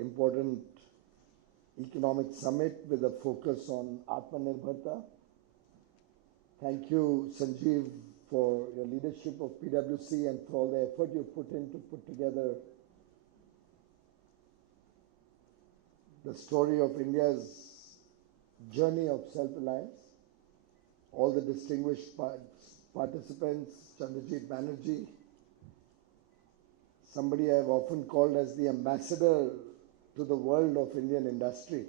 important economic summit with a focus on Atmanirbharta. Thank you, Sanjeev, for your leadership of PwC and for all the effort you put in to put together the story of India's journey of self-reliance. All the distinguished participants, Chandrajit Banerjee, somebody I've often called as the ambassador to the world of Indian industry,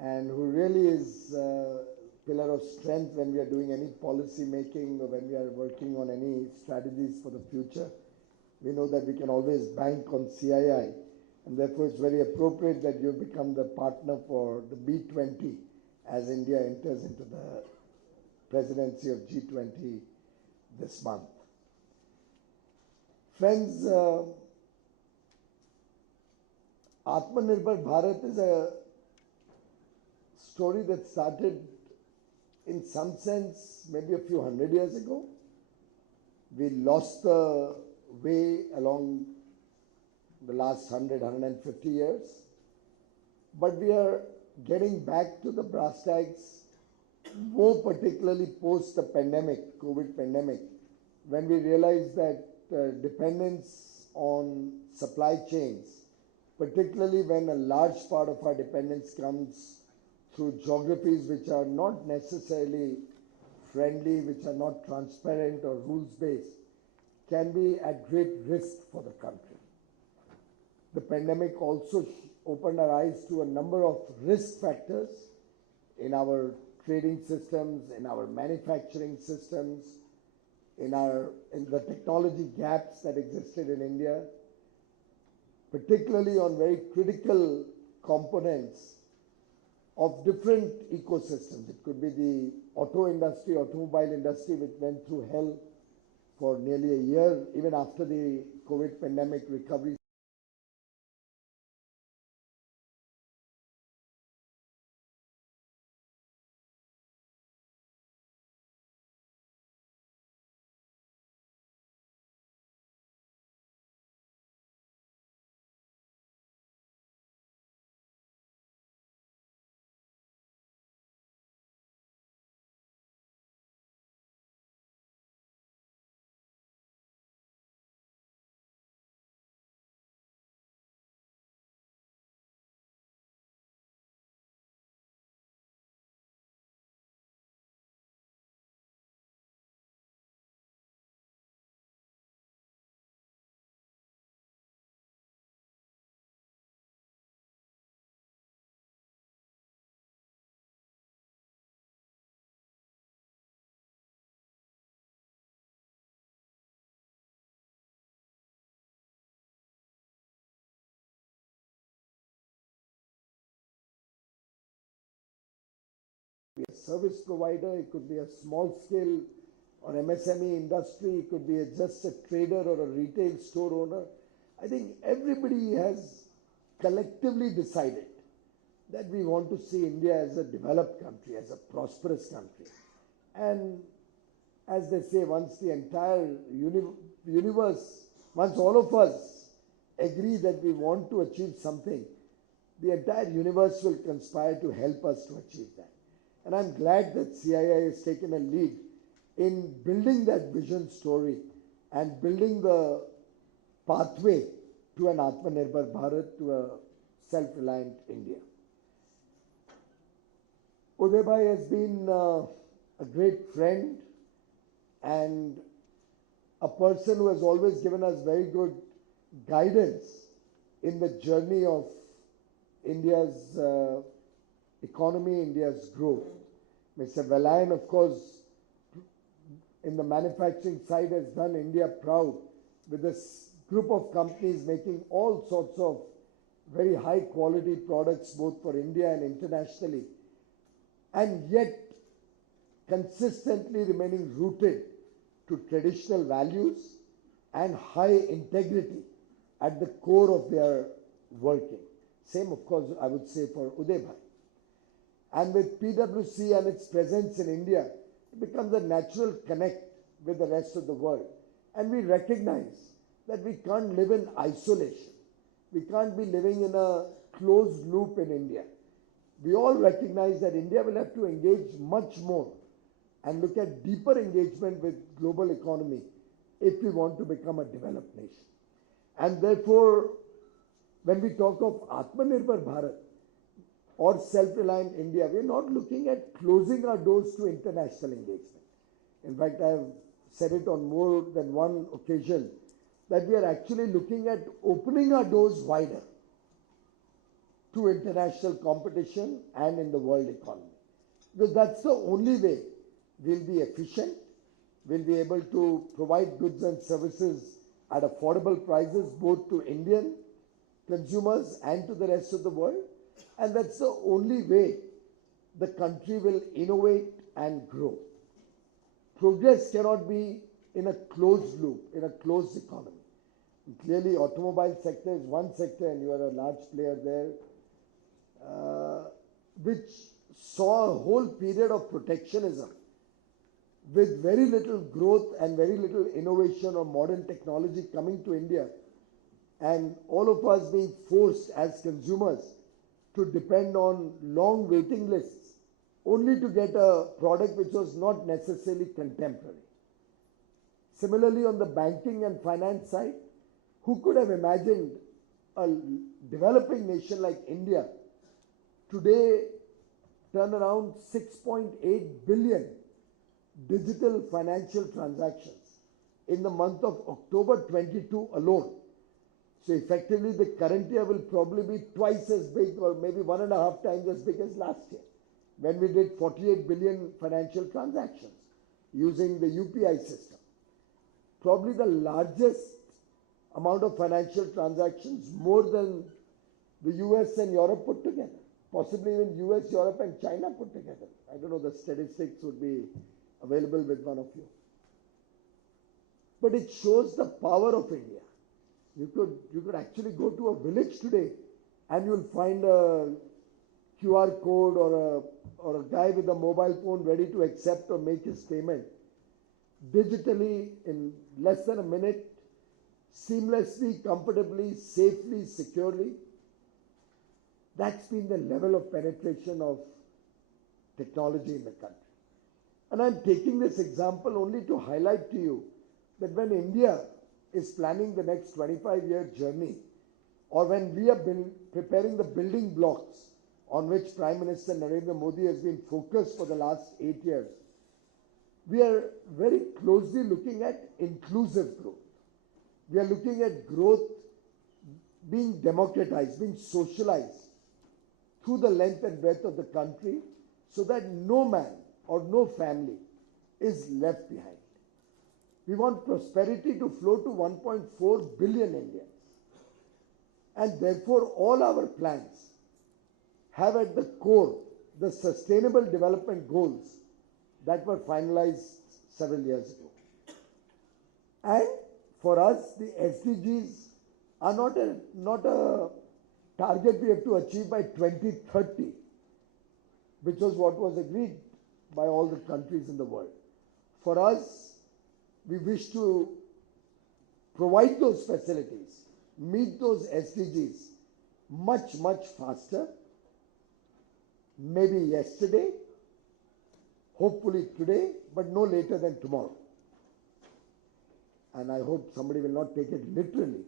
and who really is a pillar of strength when we are doing any policy making or when we are working on any strategies for the future. We know that we can always bank on CII, and therefore it's very appropriate that you've become the partner for the B20 as India enters into the presidency of G20 this month. Friends, Atmanirbhar Bharat is a story that started in some sense maybe a few hundred years ago. We lost the way along the last 100, 150 years, but we are getting back to the brass tacks, more particularly post the pandemic, COVID pandemic, when we realized that dependence on supply chains, particularly when a large part of our dependence comes through geographies which are not necessarily friendly, which are not transparent or rules-based, can be at great risk for the country. The pandemic also opened our eyes to a number of risk factors in our trading systems, in our manufacturing systems, in the technology gaps that existed in India, particularly on very critical components of different ecosystems. It could be the automobile industry, which went through hell for nearly a year, even after the COVID pandemic recovery. A service provider, it could be a small scale or MSME industry, it could be just a trader or a retail store owner. I think everybody has collectively decided that we want to see India as a developed country, as a prosperous country. And as they say, once the entire universe, once all of us agree that we want to achieve something, the entire universe will conspire to help us to achieve that. And I'm glad that CII has taken a lead in building that vision story and building the pathway to an Atmanirbhar Bharat, to a self-reliant India. Uday bhai has been a great friend and a person who has always given us very good guidance in the journey of India's economy, India's growth. Mr. Vellayan, of course, in the manufacturing side has done India proud with this group of companies making all sorts of very high quality products both for India and internationally, and yet consistently remaining rooted to traditional values and high integrity at the core of their working. Same, of course, I would say for Uday bhai. And with PwC and its presence in India, it becomes a natural connect with the rest of the world. And we recognize that we can't live in isolation. We can't be living in a closed loop in India. We all recognize that India will have to engage much more and look at deeper engagement with global economy if we want to become a developed nation. And therefore, when we talk of Atmanirbhar Bharat or self-reliant India, we're not looking at closing our doors to international engagement. In fact, I have said it on more than one occasion that we are actually looking at opening our doors wider to international competition and in the world economy. Because that's the only way we'll be efficient, we'll be able to provide goods and services at affordable prices both to Indian consumers and to the rest of the world. And that's the only way the country will innovate and grow. Progress cannot be in a closed loop, in a closed economy. And clearly, automobile sector is one sector, and you are a large player there, which saw a whole period of protectionism with very little growth and very little innovation or modern technology coming to India, and all of us being forced as consumers to depend on long waiting lists only to get a product which was not necessarily contemporary. Similarly, on the banking and finance side, who could have imagined a developing nation like India today turn around 6.8 billion digital financial transactions in the month of October 22 alone. So effectively, the current year will probably be twice as big or maybe 1.5 times as big as last year, when we did 48 billion financial transactions using the UPI system. Probably the largest amount of financial transactions, more than the US and Europe put together. Possibly even US, Europe and China put together. I don't know, the statistics would be available with one of you. But it shows the power of India. You could actually go to a village today and you'll find a QR code or a guy with a mobile phone ready to accept or make his payment digitally in less than a minute, seamlessly, comfortably, safely, securely. That's been the level of penetration of technology in the country. And I'm taking this example only to highlight to you that when India is planning the next 25-year journey, or when we are preparing the building blocks on which Prime Minister Narendra Modi has been focused for the last 8 years, we are very closely looking at inclusive growth. We are looking at growth being democratized, being socialized through the length and breadth of the country so that no man or no family is left behind. We want prosperity to flow to 1.4 billion Indians. And therefore, all our plans have at the core the sustainable development goals that were finalized several years ago. And for us, the SDGs are not a target we have to achieve by 2030, which was what was agreed by all the countries in the world. For us, we wish to provide those facilities, meet those SDGs much, much faster, maybe yesterday, hopefully today, but no later than tomorrow. And I hope somebody will not take it literally.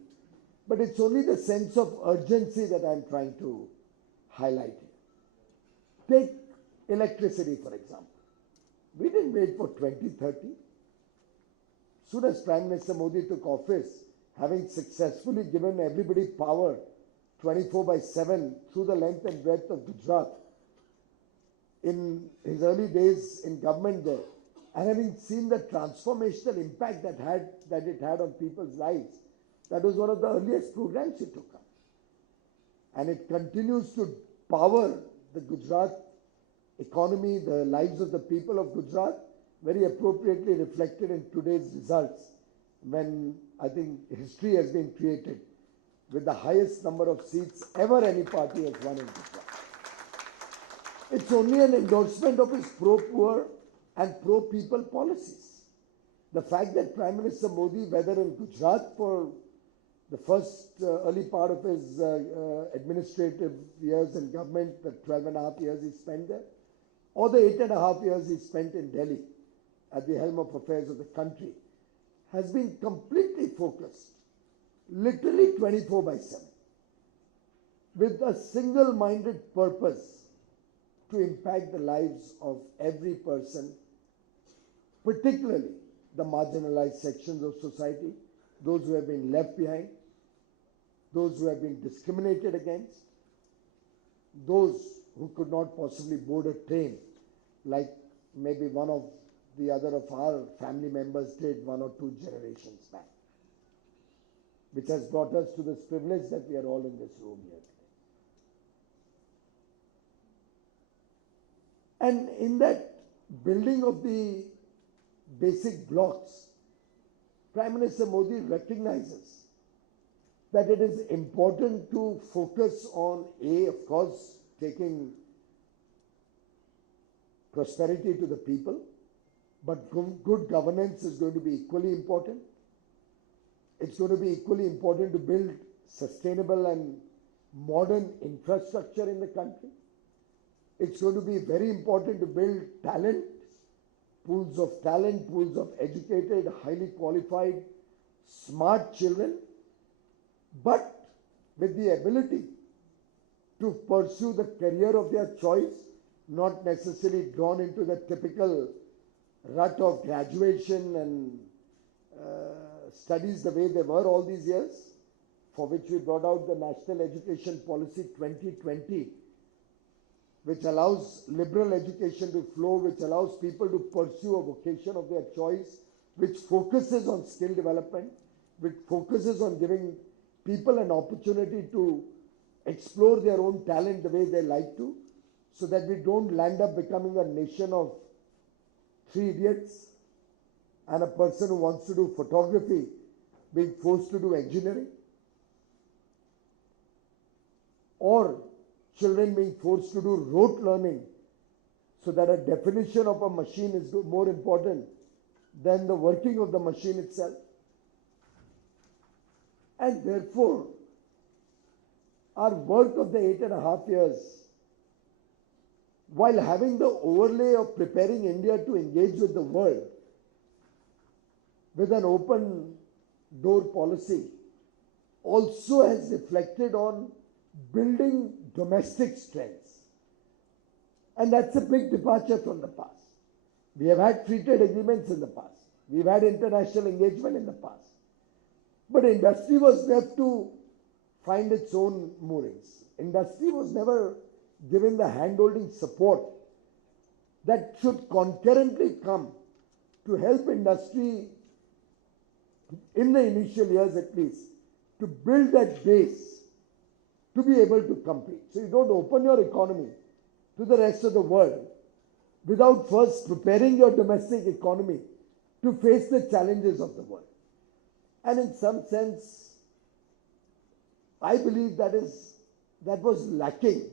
But it's only the sense of urgency that I'm trying to highlight here. Take electricity, for example. We didn't wait for 2030. As soon as Prime Minister Modi took office, having successfully given everybody power 24/7 through the length and breadth of Gujarat, in his early days in government there, and having seen the transformational impact that it had on people's lives, that was one of the earliest programs he took up. And it continues to power the Gujarat economy, the lives of the people of Gujarat, very appropriately reflected in today's results, when I think history has been created with the highest number of seats ever any party has won in Gujarat. It's only an endorsement of his pro-poor and pro-people policies. The fact that Prime Minister Modi, whether in Gujarat for the first early part of his administrative years in government, the 12.5 years he spent there, or the 8.5 years he spent in Delhi at the helm of affairs of the country, has been completely focused, literally 24/7, with a single-minded purpose to impact the lives of every person, particularly the marginalized sections of society, those who have been left behind, those who have been discriminated against, those who could not possibly board a train like maybe one of the other of our family members did 1 or 2 generations back, which has brought us to this privilege that we are all in this room here today. And in that building of the basic blocks, Prime Minister Modi recognizes that it is important to focus on of course, taking prosperity to the people, but good governance is going to be equally important. It's going to be equally important to build sustainable and modern infrastructure in the country. It's going to be very important to build talent, pools of educated, highly qualified, smart children, but with the ability to pursue the career of their choice, not necessarily drawn into the typical rut of graduation and studies the way they were all these years, for which we brought out the National Education Policy 2020, which allows liberal education to flow, which allows people to pursue a vocation of their choice, which focuses on skill development, which focuses on giving people an opportunity to explore their own talent the way they like to, so that we don't land up becoming a nation of 3 idiots and a person who wants to do photography being forced to do engineering, or children being forced to do rote learning, so that a definition of a machine is more important than the working of the machine itself. And therefore, our work of the 8.5 years, while having the overlay of preparing India to engage with the world with an open door policy, also has reflected on building domestic strengths. And that's a big departure from the past. We have had free trade agreements in the past. We've had international engagement in the past. But industry was left to find its own moorings. Industry was never given the hand-holding support that should concurrently come to help industry, in the initial years at least, to build that base to be able to compete. So you don't open your economy to the rest of the world without first preparing your domestic economy to face the challenges of the world. And in some sense, I believe that was lacking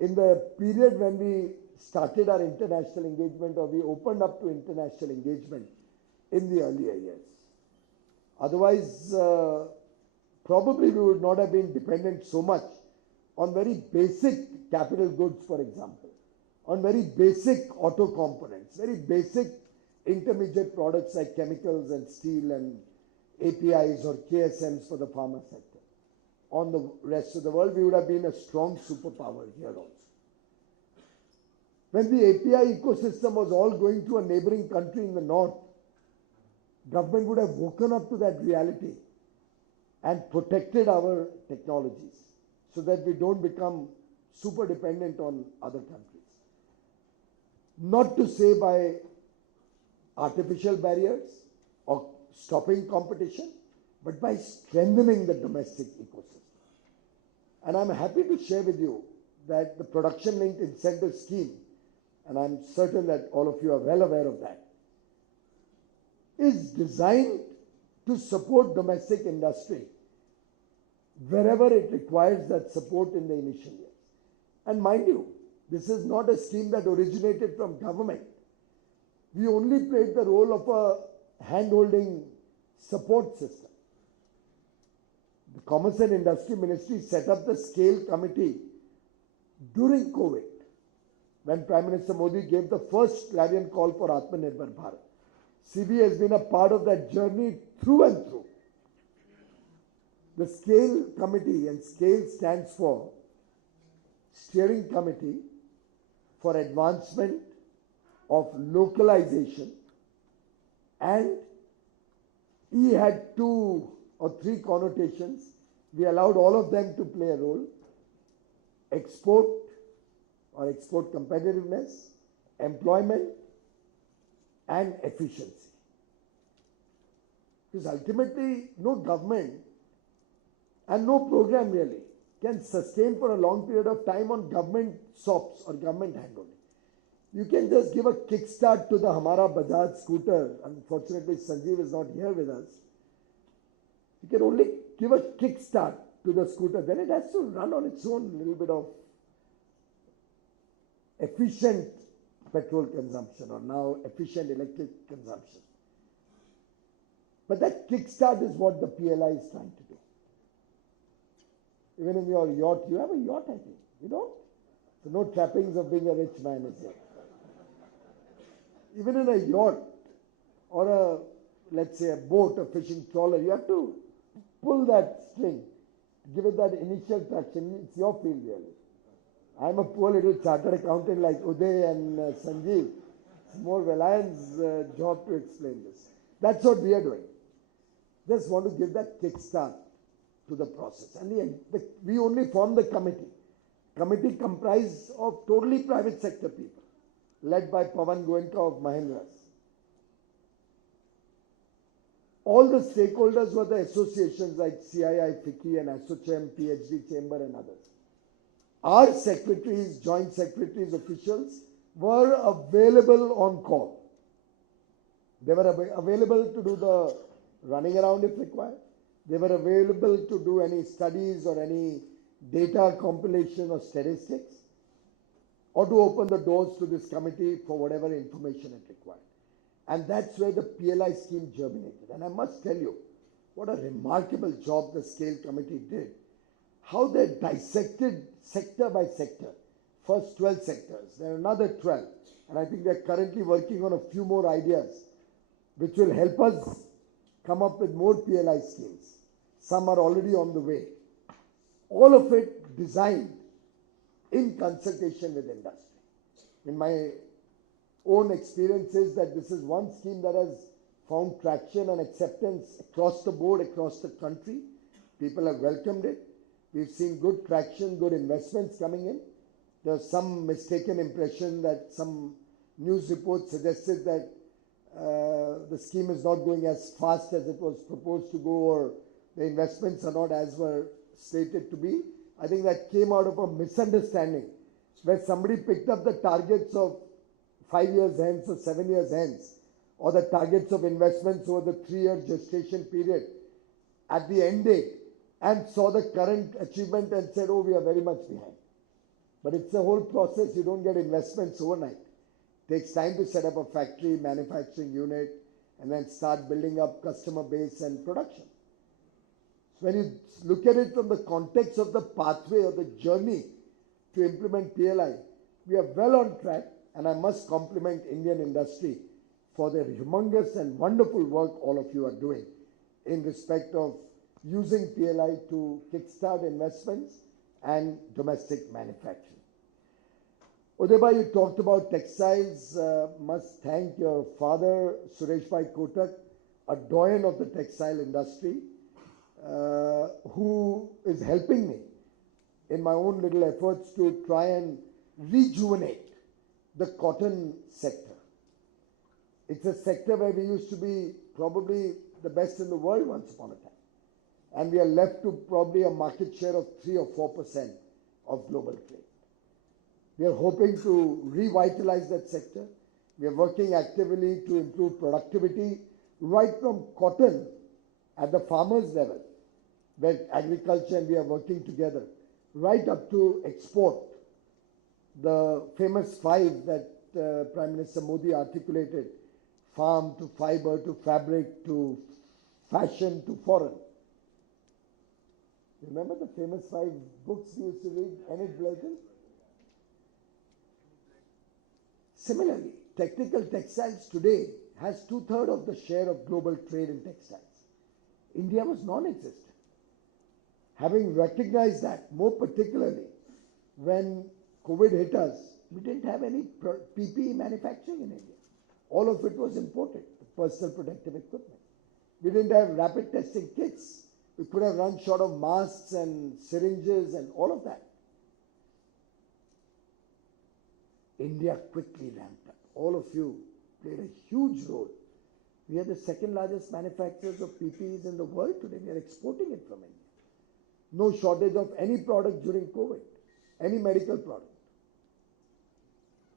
in the period when we started our international engagement, or we opened up to international engagement in the earlier years. Otherwise, probably we would not have been dependent so much on very basic capital goods, for example, on very basic auto components, very basic intermediate products like chemicals and steel and APIs or KSMs for the pharma sector. On the rest of the world, we would have been a strong superpower here also. When the API ecosystem was all going to a neighboring country in the north, government would have woken up to that reality and protected our technologies so that we don't become super dependent on other countries. Not to say by artificial barriers or stopping competition, but by strengthening the domestic ecosystem. And I'm happy to share with you that the production-linked incentive scheme, and I'm certain that all of you are well aware of that, is designed to support domestic industry wherever it requires that support in the initial years. And mind you, this is not a scheme that originated from government. We only played the role of a hand-holding support system. The Commerce and Industry Ministry set up the scale committee during COVID, when Prime Minister Modi gave the first clarion call for Atmanirbhar Bharat. CB has been a part of that journey through and through. The scale committee, and scale stands for Steering Committee for Advancement of Localization, and E had 2 or 3 connotations. We allowed all of them to play a role: export or export competitiveness, employment, and efficiency. Because ultimately, no government and no program really can sustain for a long period of time on government sops or government handholding. You can just give a kickstart to the Hamara Bajaj scooter. Unfortunately, Sanjeev is not here with us. You can only give a kickstart to the scooter. Then it has to run on its own, little bit of efficient petrol consumption, or now efficient electric consumption. But that kickstart is what the PLI is trying to do. Even in your yacht, you have a yacht, I think. You don't? So no trappings of being a rich man is here. Even in a yacht or a, let's say, a boat, a fishing trawler, you have to pull that string, give it that initial traction. It's your field really. I'm a poor little chartered accountant like Uday and Sanjeev. It's more Reliance's job to explain this. That's what we are doing. Just want to give that kickstart to the process. And we only formed the committee. Committee comprised of totally private sector people, led by Pawan Goenka of Mahindra's. All the stakeholders were the associations like CII, FICCI and ASSOCHAM, PhD Chamber and others. Our secretaries, joint secretaries, officials were available on call. They were available to do the running around if required. They were available to do any studies or any data compilation or statistics, or to open the doors to this committee for whatever information it required. And that's where the PLI scheme germinated. And I must tell you, what a remarkable job the scale committee did. How they dissected sector by sector. First 12 sectors, then another 12. And I think they're currently working on a few more ideas, which will help us come up with more PLI schemes. Some are already on the way. All of it designed in consultation with industry. In my own experience is that this is one scheme that has found traction and acceptance across the board, across the country. People have welcomed it. We've seen good traction, good investments coming in. There's some mistaken impression that some news reports suggested that the scheme is not going as fast as it was proposed to go, or the investments are not as were stated to be. I think that came out of a misunderstanding where somebody picked up the targets of 5 years hence or 7 years hence, or the targets of investments over the 3-year gestation period at the end date, and saw the current achievement and said, oh, we are very much behind. But it's a whole process. You don't get investments overnight. It takes time to set up a factory, manufacturing unit, and then start building up customer base and production. So when you look at it from the context of the pathway or the journey to implement PLI, we are well on track, and I must compliment Indian industry for their humongous and wonderful work all of you are doing in respect of using PLI to kickstart investments and domestic manufacturing. Udayba, you talked about textiles. Must thank your father, Suresh Bhai Kotak, a doyen of the textile industry, who is helping me in my own little efforts to try and rejuvenate the cotton sector. It's a sector where we used to be probably the best in the world once upon a time. And we are left to probably a market share of 3 or 4% of global trade. We are hoping to revitalize that sector. We are working actively to improve productivity right from cotton at the farmers level, where agriculture and we are working together, right up to export. The famous 5 that Prime Minister Modi articulated, farm to fiber to fabric to fashion to foreign. Remember the famous 5 books we used to read, Enid Blyton? Similarly, technical textiles today has 2/3 of the share of global trade in textiles. India was non-existent. Having recognized that, more particularly when COVID hit us, we didn't have any PPE manufacturing in India. All of it was imported, personal protective equipment. We didn't have rapid testing kits. We could have run short of masks and syringes and all of that. India quickly ramped up. All of you played a huge role. We are the second largest manufacturers of PPEs in the world today. We are exporting it from India. No shortage of any product during COVID, any medical product.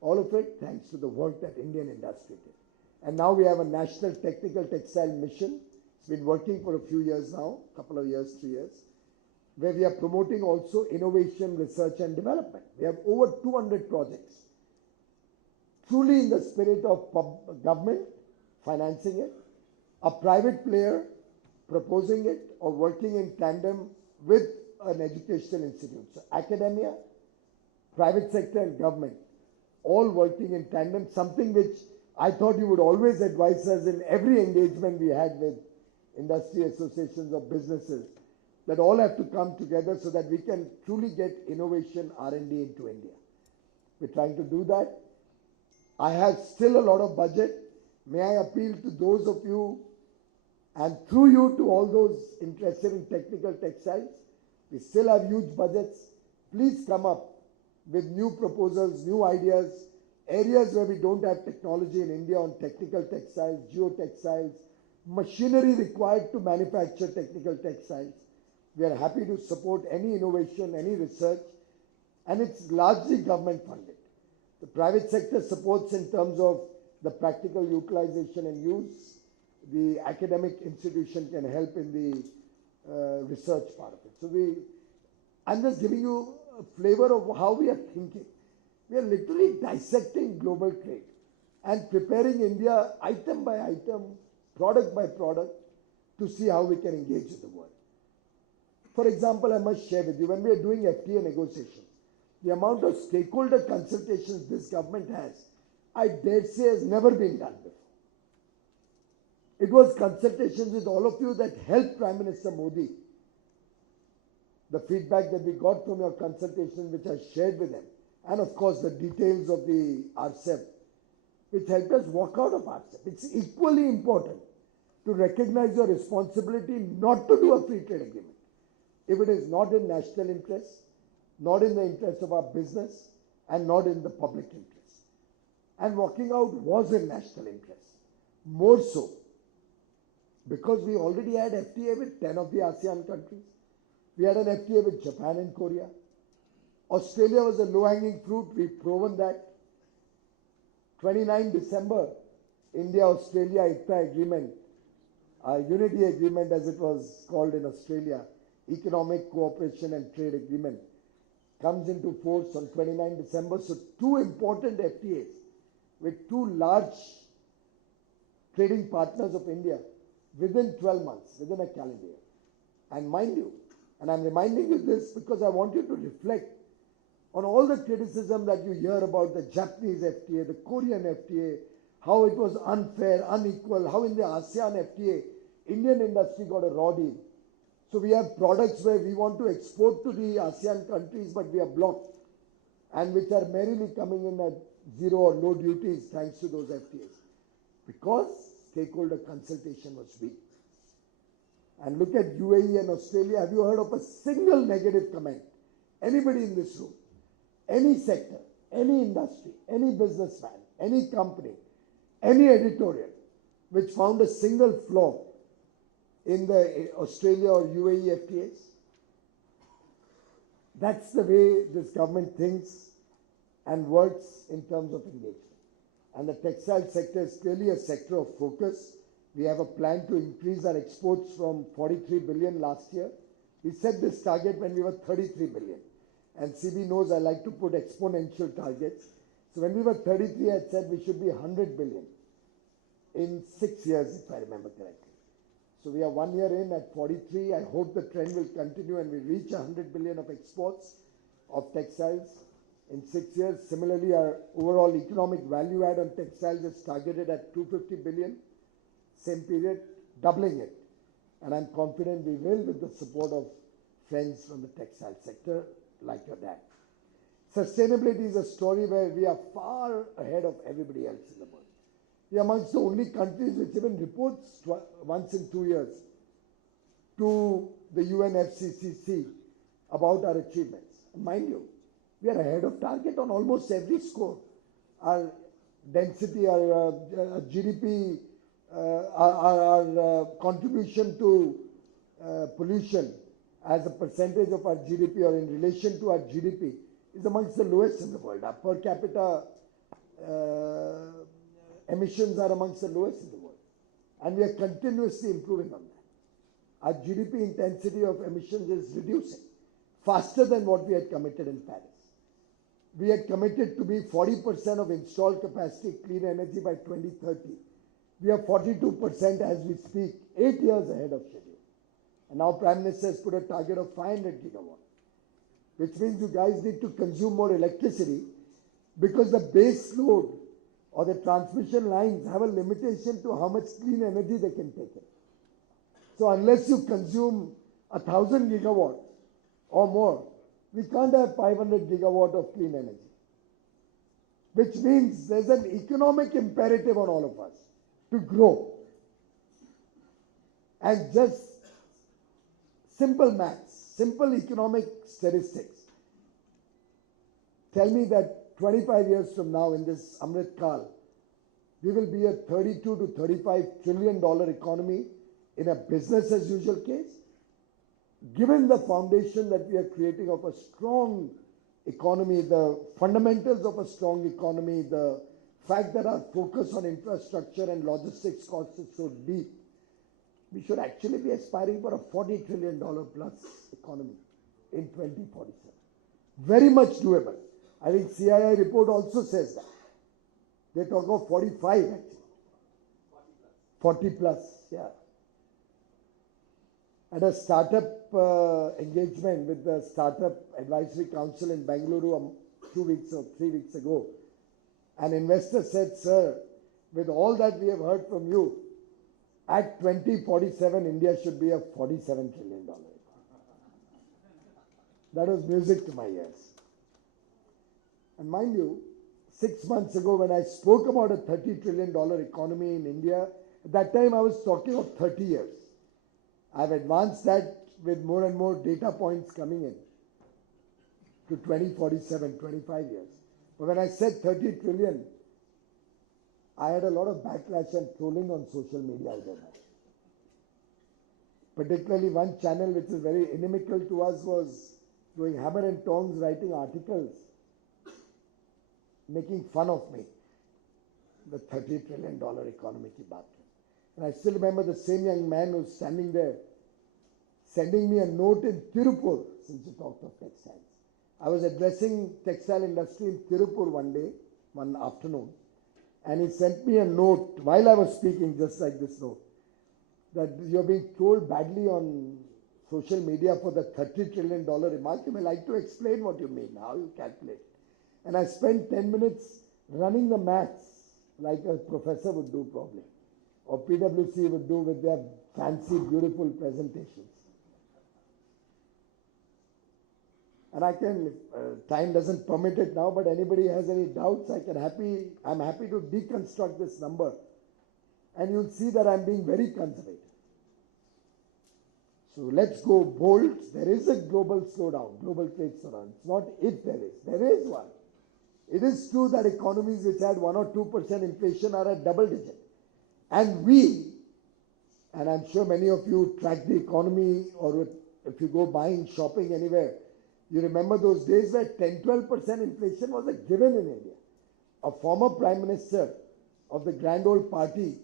All of it thanks to the work that Indian industry did. And now we have a national technical textile mission. It's been working for a few years now, couple of years, 3 years, where we are promoting also innovation, research and development. We have over 200 projects. Truly in the spirit of government financing it, a private player proposing it or working in tandem with an educational institute. So academia, private sector and government, all working in tandem, something which I thought you would always advise us in every engagement we had with industry associations or businesses, that all have to come together so that we can truly get innovation R&D into India. We're trying to do that. I have still a lot of budget. May I appeal to those of you and through you to all those interested in technical textiles. We still have huge budgets. Please come up with new proposals, new ideas, areas where we don't have technology in India on technical textiles, geotextiles, machinery required to manufacture technical textiles. We are happy to support any innovation, any research, and it's largely government funded. The private sector supports in terms of the practical utilization and use. The academic institution can help in the research part of it. So I'm just giving you a flavor of how we are thinking. We are literally dissecting global trade and preparing India item by item, product by product, to see how we can engage with the world. For example, I must share with you, when we are doing FTA negotiations, the amount of stakeholder consultations this government has, I dare say, has never been done before. It was consultations with all of you that helped Prime Minister Modi. The feedback that we got from your consultation, which I shared with him, and of course the details of the RCEP, which helped us walk out of RCEP. It's equally important to recognize your responsibility not to do a free trade agreement if it is not in national interest, not in the interest of our business, and not in the public interest. And walking out was in national interest. More so, because we already had FTA with 10 of the ASEAN countries. We had an FTA with Japan and Korea. Australia was a low-hanging fruit. We've proven that. 29 December, India-Australia ICTA agreement, unity agreement as it was called in Australia, economic cooperation and trade agreement, comes into force on 29 December. So 2 important FTAs with 2 large trading partners of India within 12 months, within a calendar year. And mind you, and I'm reminding you this because I want you to reflect on all the criticism that you hear about the Japanese FTA, the Korean FTA, how it was unfair, unequal, how in the ASEAN FTA, Indian industry got a raw deal. So we have products where we want to export to the ASEAN countries, but we are blocked, and which are merrily coming in at zero or low duties thanks to those FTAs. Because stakeholder consultation was weak. And look at UAE and Australia. Have you heard of a single negative comment? Anybody in this room, any sector, any industry, any businessman, any company, any editorial, which found a single flaw in the Australia or UAE FTAs? That's the way this government thinks and works in terms of engagement. And the textile sector is clearly a sector of focus. We have a plan to increase our exports from 43 billion last year. We set this target when we were 33 billion. And CB knows I like to put exponential targets. So when we were 33, I said we should be 100 billion in 6 years, if I remember correctly. So we are 1 year in at 43. I hope the trend will continue and we reach 100 billion of exports of textiles in 6 years. Similarly, our overall economic value add on textiles is targeted at 250 billion, same period, doubling it. And I'm confident we will with the support of friends from the textile sector like your dad. Sustainability is a story where we are far ahead of everybody else in the world. We are amongst the only countries which even reports once in 2 years to the UNFCCC about our achievements. And mind you, we are ahead of target on almost every score. Our density, our GDP, our contribution to pollution as a percentage of our GDP or in relation to our GDP is amongst the lowest in the world. Our per capita emissions are amongst the lowest in the world. And we are continuously improving on that. Our GDP intensity of emissions is reducing faster than what we had committed in Paris. We had committed to be 40% of installed capacity clean energy by 2030. We are 42% as we speak, 8 years ahead of schedule. And now Prime Minister has put a target of 500 gigawatt, which means you guys need to consume more electricity because the base load or the transmission lines have a limitation to how much clean energy they can take in. So unless you consume 1,000 gigawatts or more, we can't have 500 gigawatt of clean energy. Which means there's an economic imperative on all of us to grow. And just simple maths, simple economic statistics tell me that 25 years from now in this Amrit Kal, we will be a $32 to $35 trillion economy in a business as usual case. Given the foundation that we are creating of a strong economy, the fundamentals of a strong economy, the fact that our focus on infrastructure and logistics costs is so deep, we should actually be aspiring for a $40 trillion plus economy in 2047. Very much doable. I think CII report also says that. They talk of 45 actually. 40 plus, yeah. At a startup engagement with the Startup Advisory Council in Bengaluru 2 weeks or 3 weeks ago, an investor said, sir, with all that we have heard from you, at 2047, India should be a $47 trillion. That was music to my ears. And mind you, 6 months ago when I spoke about a $30 trillion economy in India, at that time I was talking of 30 years. I've advanced that with more and more data points coming in to 2047, 25 years. But when I said 30 trillion, I had a lot of backlash and trolling on social media out there. Particularly one channel which is very inimical to us was doing hammer and tongs, writing articles, making fun of me. The $30 trillion economy ki baat. And I still remember the same young man who was standing there sending me a note in Tirupur, since you talked of textiles. I was addressing textile industry in Tirupur one afternoon, and he sent me a note while I was speaking, just like this note, that you're being trolled badly on social media for the $30 trillion remark. You may like to explain what you mean, how you calculate. And I spent 10 minutes running the maths like a professor would do probably, or PwC would do with their fancy, beautiful presentations. And I can, time doesn't permit it now, but anybody has any doubts, I'm happy to deconstruct this number. And you'll see that I'm being very conservative. So let's go bold. There is a global slowdown, global trade slowdown. It's not if there is one. It is true that economies which had 1 or 2% inflation are at double digit. And I'm sure many of you track the economy, or if you go buying, shopping anywhere, you remember those days where 10-12% inflation was a given in India. A former Prime Minister of the Grand Old Party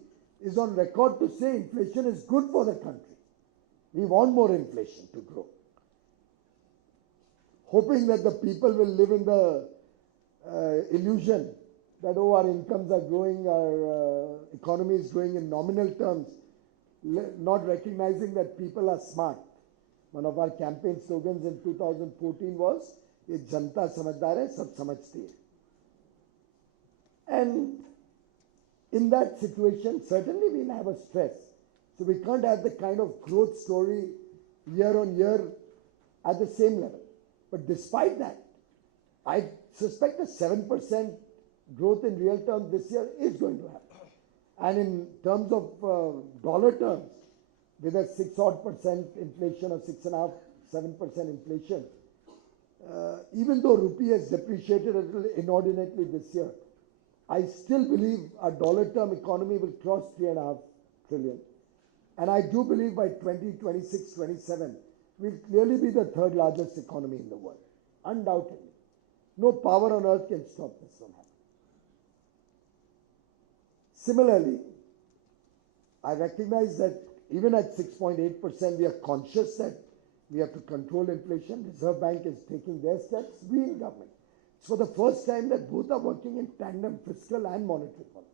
is on record to say inflation is good for the country. We want more inflation to grow. Hoping that the people will live in the illusion that, our incomes are growing, our economy is growing in nominal terms. not recognizing that people are smart. One of our campaign slogans in 2014 was, "Ye janta samajhdar hai, sab samajhti hai." And in that situation, certainly we'll have a stress. So we can't have the kind of growth story year on year at the same level. But despite that, I suspect a 7% growth in real terms this year is going to happen. And in terms of dollar terms, with a 6% inflation or 6.5%, 7% inflation, even though rupee has depreciated a little inordinately this year, I still believe our dollar term economy will cross 3.5 trillion. And I do believe by 2026, 27, we'll clearly be the third largest economy in the world. Undoubtedly. No power on earth can stop this from happening. Similarly, I recognize that even at 6.8%, we are conscious that we have to control inflation. Reserve Bank is taking their steps. We in government. It's for the first time that both are working in tandem, fiscal and monetary policy.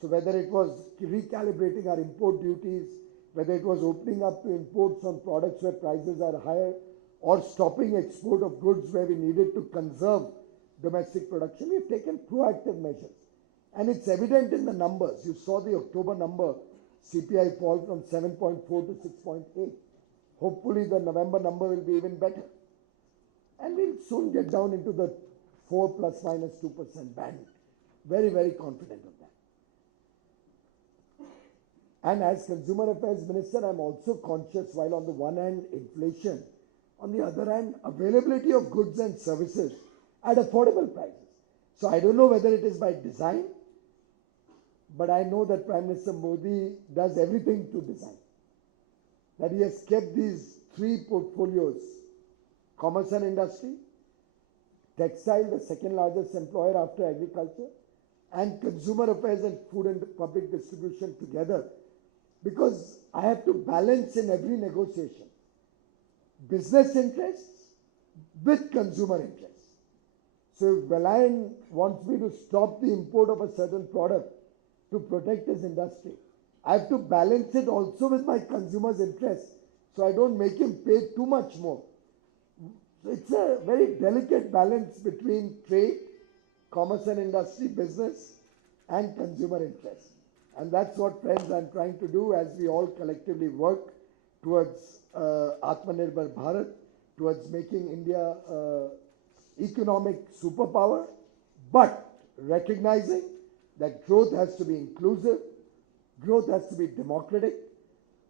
So whether it was recalibrating our import duties, whether it was opening up to imports on products where prices are higher, or stopping export of goods where we needed to conserve domestic production, we've taken proactive measures. And it's evident in the numbers. You saw the October number, CPI fall from 7.4 to 6.8. Hopefully the November number will be even better. And we'll soon get down into the 4 plus minus 2% band. Very, very confident of that. And as Consumer Affairs Minister, I'm also conscious, while on the one hand inflation, on the other hand availability of goods and services at affordable prices. So I don't know whether it is by design, but I know that Prime Minister Modi does everything to design. That he has kept these three portfolios: commerce and industry, textile, the second largest employer after agriculture, and consumer affairs and food and public distribution together, because I have to balance in every negotiation business interests with consumer interests. So if Reliance wants me to stop the import of a certain product to protect his industry, I have to balance it also with my consumer's interests, so I don't make him pay too much more. So it's a very delicate balance between trade, commerce and industry, business and consumer interests. And that's what, friends, I'm trying to do as we all collectively work towards Atmanirbhar Bharat, towards making India economic superpower, but recognizing that growth has to be inclusive, growth has to be democratic,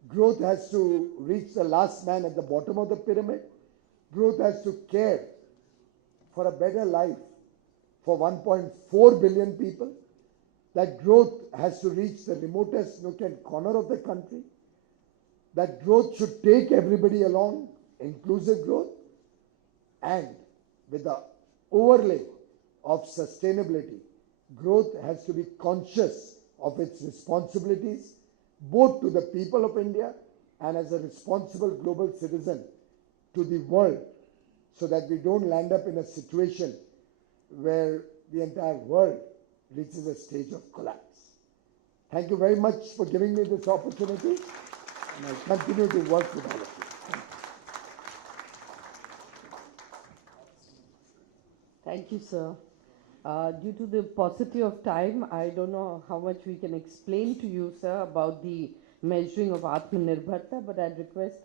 growth has to reach the last man at the bottom of the pyramid, growth has to care for a better life for 1.4 billion people, that growth has to reach the remotest nook and corner of the country, that growth should take everybody along, inclusive growth, and with the overlay of sustainability, growth has to be conscious of its responsibilities, both to the people of India and as a responsible global citizen to the world, so that we don't land up in a situation where the entire world reaches a stage of collapse. Thank you very much for giving me this opportunity, and I'll continue to work with all of you. Thank you, sir. Due to the paucity of time, I don't know how much we can explain to you, sir, about the measuring of Atmanirbharta, but I'd request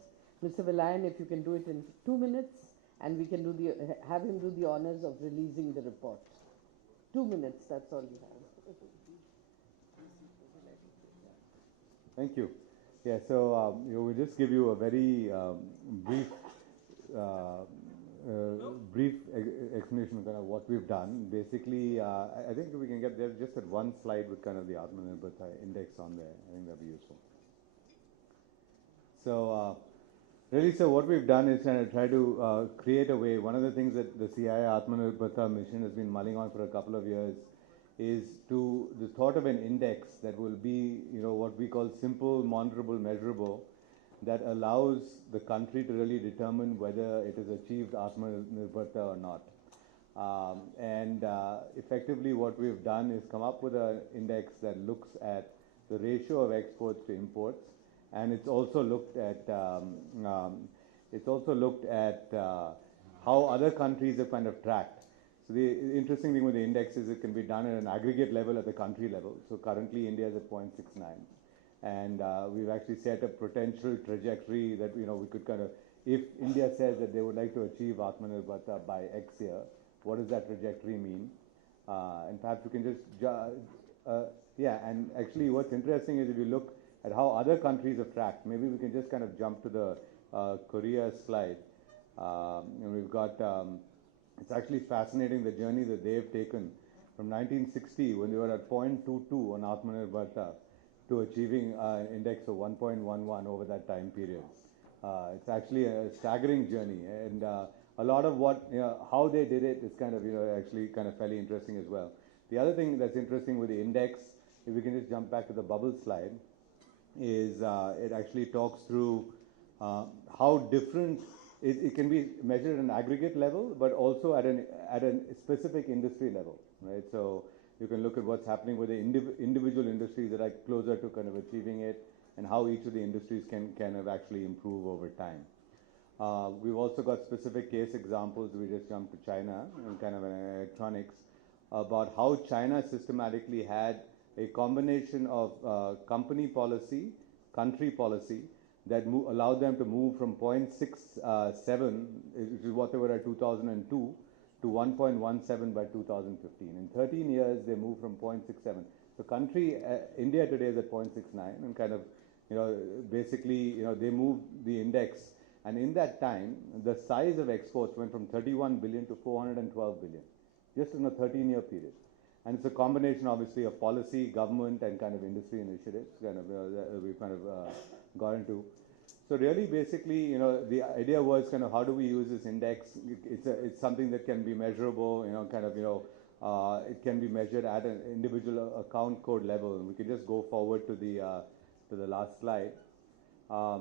Mr. Villayan if you can do it in 2 minutes, and we can do have him do the honors of releasing the report. 2 minutes, that's all you have. Thank you. Yeah, so we'll just give you a very brief explanation of kind of what we've done. Basically, I think we can get there just at one slide with kind of the Atmanirbharta index on there. I think that'd be useful. So really, so what we've done is kind of try to create a way. One of the things that the CII Atmanirbharta mission has been mulling on for a couple of years is to the thought of an index that will be, what we call simple, monitorable, measurable, that allows the country to really determine whether it has achieved Atmanirbharta or not. Effectively what we've done is come up with an index that looks at the ratio of exports to imports and it's also looked at how other countries have kind of tracked. So the interesting thing with the index is it can be done at an aggregate level at the country level. So currently India is at 0.69, and we've actually set a potential trajectory that we could kind of, if India says that they would like to achieve Atmanirbharta by X year, what does that trajectory mean? And perhaps we can just, and actually what's interesting is if you look at how other countries have tracked, maybe we can just kind of jump to the Korea slide. And we've got, it's actually fascinating the journey that they've taken from 1960 when they were at 0.22 on Atmanirbharta to achieving an index of 1.11 over that time period. It's actually a staggering journey, and a lot of what, how they did it is kind of, actually kind of fairly interesting as well. The other thing that's interesting with the index, if we can just jump back to the bubble slide, is it actually talks through how different it can be measured at an aggregate level, but also at a specific industry level, right? So you can look at what's happening with the individual industries that are closer to kind of achieving it, and how each of the industries can kind of actually improve over time. We've also got specific case examples. We just jumped to China and kind of an electronics about how China systematically had a combination of company policy, country policy, that allowed them to move from 0.67, which is what they were at 2002, to 1.17 by 2015. In 13 years, they moved from 0.67. The country, India today is at 0.69, and kind of, basically, they moved the index. And in that time, the size of exports went from 31 billion to 412 billion, just in a 13-year period. And it's a combination, obviously, of policy, government, and kind of industry initiatives kind of we've kind of got into. So really, basically, the idea was kind of how do we use this index? It's something that can be measurable, it can be measured at an individual account code level. And we can just go forward to the last slide. So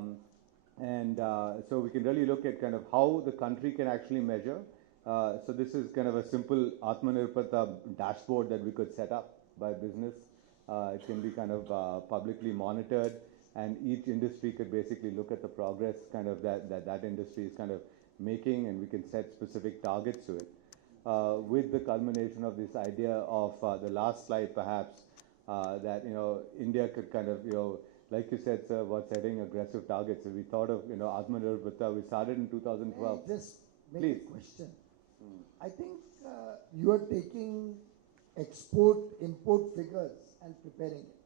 we can really look at kind of how the country can actually measure. So this is kind of a simple Atmanirbharta dashboard that we could set up by business. It can be kind of publicly monitored, and each industry could basically look at the progress kind of that industry is kind of making, and we can set specific targets to it. With the culmination of this idea of the last slide, perhaps, that India could kind of, like you said, sir, about setting aggressive targets. So we thought of, Atmanirbharta. We started in 2012. Just make a question. I think you are taking export-import figures and preparing it.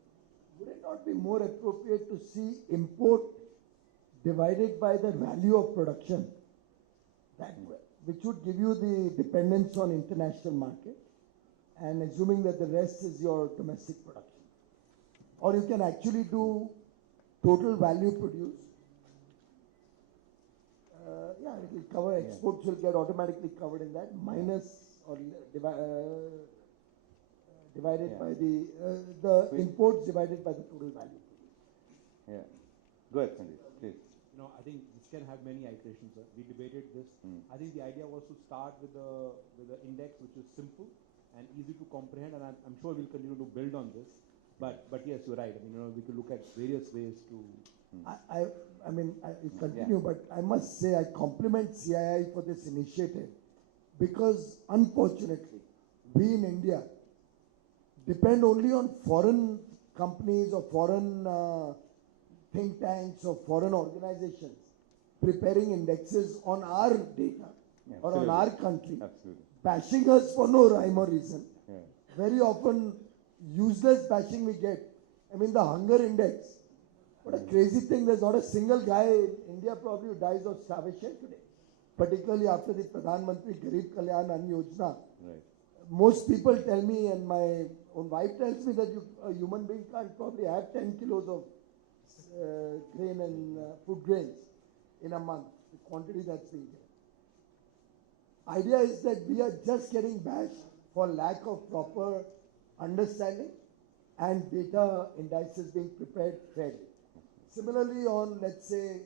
Would it not be more appropriate to see import divided by the value of production, which would give you the dependence on international market, and assuming that the rest is your domestic production? Or you can actually do total value produced. It will cover, exports will get automatically covered in that, minus or divided by the imports divided by the total value. Yeah. Go ahead, Sandeep, please. I think this can have many iterations. We debated this. I think the idea was to start with the index, which is simple and easy to comprehend, and I'm sure we'll continue to build on this. But yes, you're right. I mean, we could look at various ways to. I continue, but I must say I compliment CII for this initiative, because unfortunately, we in India depend only on foreign companies or foreign think tanks or foreign organizations preparing indexes on our data or on our country, bashing us for no rhyme or reason. Very often, useless bashing we get. I mean, the hunger index. What a crazy thing. There's not a single guy in India probably who dies of starvation today, particularly after the Pradhan Mantri Garib Kalyan Ann Yojana. Right. Most people tell me, and my own wife tells me, that a human being can't probably have 10 kilos of grain and food grains in a month, the quantity that's being given. Idea is that we are just getting bashed for lack of proper understanding and data indices being prepared fairly. Similarly, on, let's say,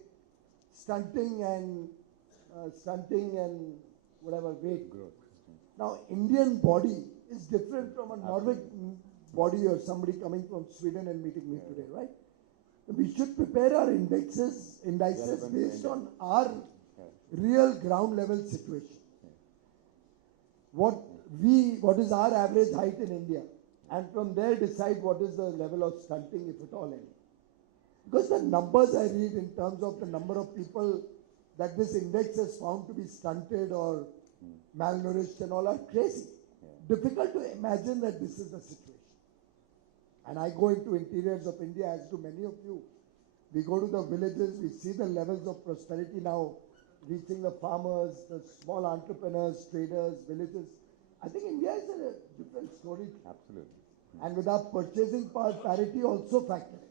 stunting and whatever weight growth. Now, Indian body is different from a Norwegian body or somebody coming from Sweden and meeting me today, right? We should prepare our indices Relevant based to on our real ground level situation. What is our average height in India? And from there decide what is the level of stunting, if at all any. Because the numbers I read in terms of the number of people that this index has found to be stunted or malnourished and all are crazy. Difficult to imagine that this is the situation. And I go into interiors of India, as do many of you. We go to the villages, we see the levels of prosperity now reaching the farmers, the small entrepreneurs, traders, villages. I think India is a different story. Absolutely. And with our purchasing power parity also factoring.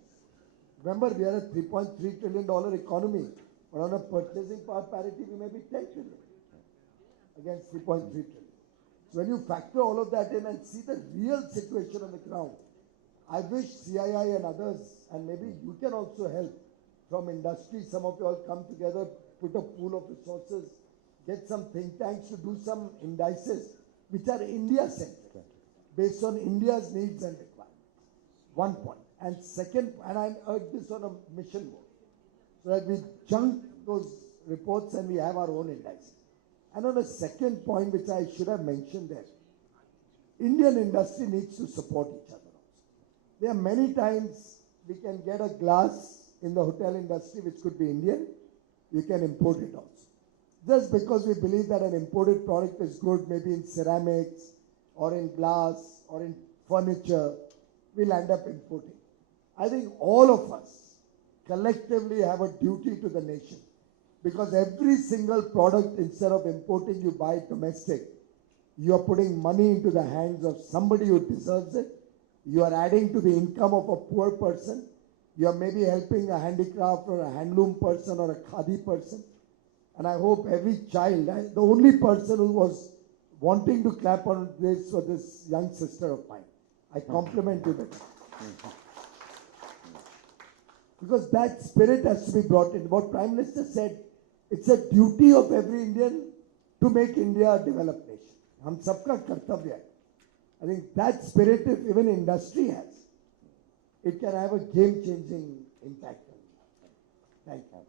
Remember, we are a $3.3 trillion economy, but on a purchasing power parity, we may be 10 trillion against 3.3 trillion. So when you factor all of that in and see the real situation on the ground, I wish CII and others, and maybe you can also help from industry, some of you all come together, put a pool of resources, get some think tanks to do some indices which are India-centric, based on India's needs and requirements. One point. And second, and I urge this on a mission mode, so that we chunk those reports and we have our own indices. And on a second point, which I should have mentioned there, Indian industry needs to support each other also. There are many times we can get a glass in the hotel industry which could be Indian, you can import it also. Just because we believe that an imported product is good, maybe in ceramics or in glass or in furniture, we'll end up importing. I think all of us collectively have a duty to the nation, because every single product, instead of importing, you buy domestic. You are putting money into the hands of somebody who deserves it. You are adding to the income of a poor person. You are maybe helping a handicraft or a handloom person or a khadi person. And I hope every child, the only person who was wanting to clap on this was this young sister of mine. I compliment you that. Because that spirit has to be brought in. What Prime Minister said, it's a duty of every Indian to make India a developed nation. Hum sabka kartavya hai. I think that spirit, if even industry has, it can have a game-changing impact on India. Thank you.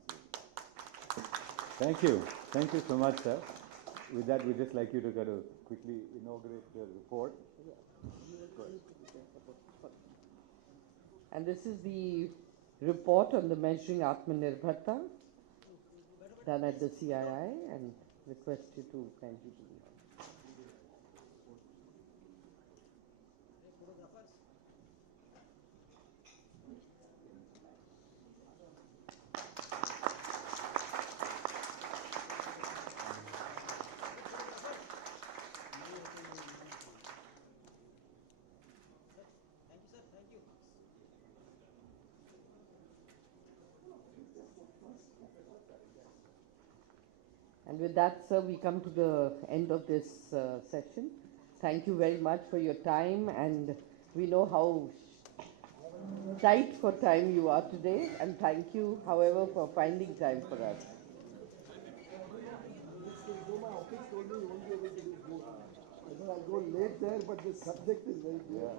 Thank you. Thank you so much, sir. With that, we'd just like you to kind of quickly inaugurate the report. And this is the report on the measuring Atmanirbharta done at the CII, and request you to kindly do it. And with that, sir, we come to the end of this session. Thank you very much for your time, and we know how tight for time you are today, and thank you, however, for finding time for us. My office told me you won't be able to do both. I said I'll go late there, but the subject is very clear.